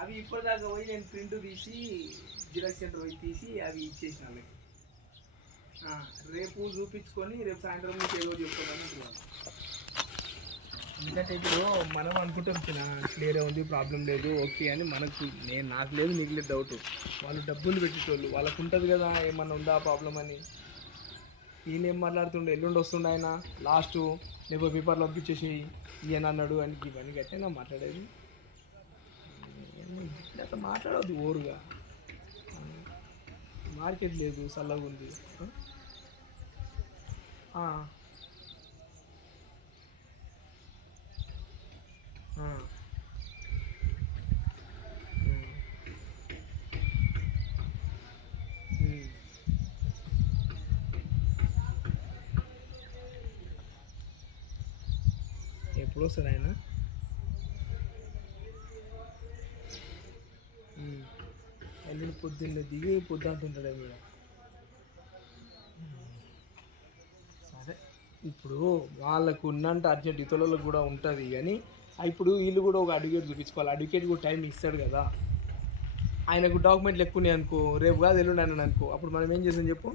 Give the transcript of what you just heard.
అవి ఇప్పటిదాకా పోయి నేను ప్రింట్ తీసి జిరాక్స్ సెంటర్ పోయి తీసి అవి ఇచ్చేసిన వాళ్ళకి. రేపు చూపించుకొని రేపు సాయంత్రం నుంచి ఏదో చెప్తామని అంటున్నాను. ఎందుకంటే ఇప్పుడు మనం అనుకుంటాం క్లియర్గా ఉంది, ప్రాబ్లం లేదు, ఓకే అని మనకు నాకు లేదు నీకు లేదు డౌట్. వాళ్ళు డబ్బులు పెట్టేటోళ్ళు, వాళ్ళకు ఉంటుంది కదా ఏమన్నా ఉందా ప్రాబ్లం అని. ఈయన ఏం మాట్లాడుతుండే, ఎల్లుండి వస్తుండే ఆయన లాస్ట్ రేపు పేపర్లో పంపించేసి ఈయన అన్నాడు అని ఇవన్నీ గట్టినా మాట్లాడేది. అట్లా మాట్లాడవద్దు ఓరుగా. మార్కెట్ లేదు, చల్లగా ఉంది. ఎప్పుడు వస్తాడు ఆయన? ఎల్లుండి పొద్దున్నే దిగి పొద్దుంటుంటాడే మీరు. సరే ఇప్పుడు వాళ్ళకు ఉన్నంత అర్జెంట్ ఇతరులకు కూడా ఉంటుంది, కానీ ఇప్పుడు వీళ్ళు కూడా ఒక అడ్వకేట్ చూపించుకోవాలి. అడ్వకేట్ కూడా టైం ఇస్తాడు కదా. ఆయనకు డాక్యుమెంట్లు ఎక్కువ ఉన్నాయి అనుకో, రేపు కాదు ఎల్లుండి అన్నాను అనుకో, అప్పుడు మనం ఏం చేసాం చెప్పు.